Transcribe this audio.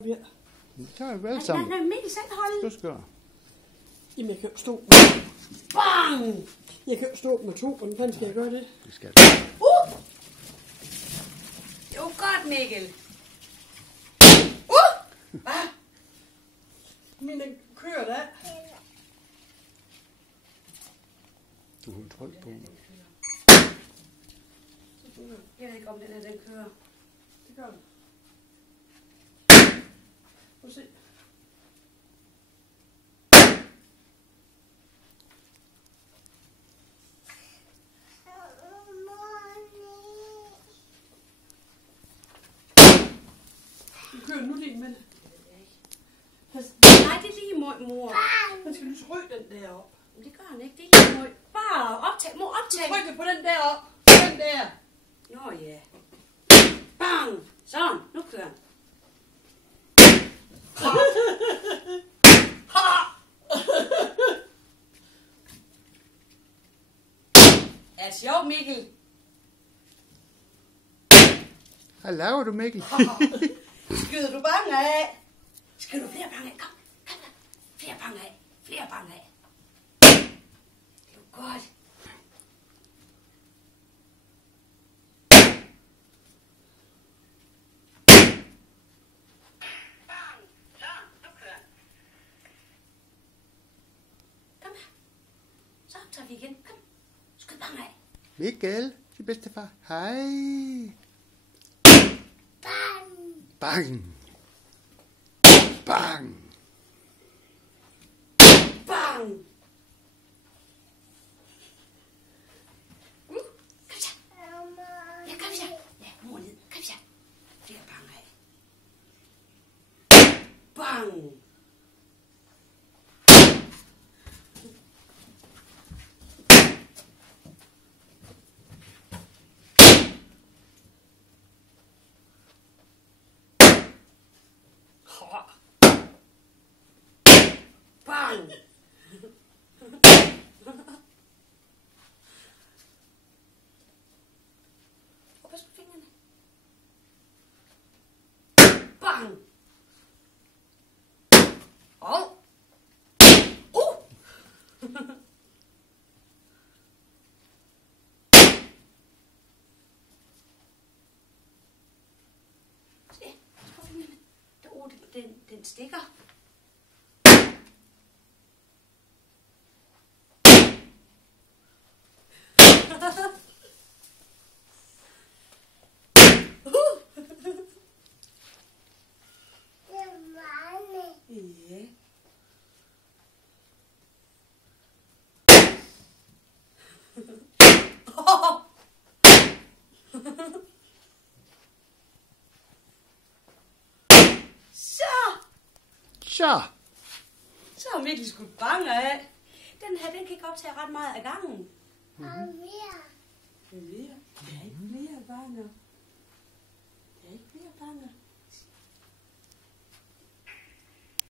Ja. Så er vi alle sammen. Nej, Mikkel, selv holde. Så skal jeg. Jamen, jeg kan jo stå. Bang! Jeg kan jo stå med to. Hvordan fanden skal jeg gøre det? Det skal Det var godt, Mikkel. Ah! Min den kører da. du har tryk på. Jeg ved ikke, om den kører. Det gør den. Prøv at se. Du kører nu din, men... Nej, det er lige mor. Man skal lige trykke den der op. Men det gør han ikke. Det er lige mor. Bare optag. Mor, optag. Trykke på den der op. Den der. Nå ja. Bang! Sådan, nu kører han. Er det sjovt, Mikkel? Hvad laver du, Mikkel? Skyder du bange af? Skal du flere bange af? Kom, kom der. Flere bange af. Flere bange af. Det er jo godt. Bang! Så, nu kører han. Kom her. Så optager vi igen. Kom. Skyd bange af. Mikkel, til bedstefar. Hej. Bang. Bang. Bang! Kom så. Ja, kom så. Ja, mor ned. Kom så. Flere bange af. Bang! Bang! Og pas på fingrene. Bang! Og... Se, pas på fingrene. Den stikker. Ja. Så. Så er Mikkel sgu bange af. Den her, den kan ikke optage ret meget af gangen. Mere. Ja, ikke mere bange.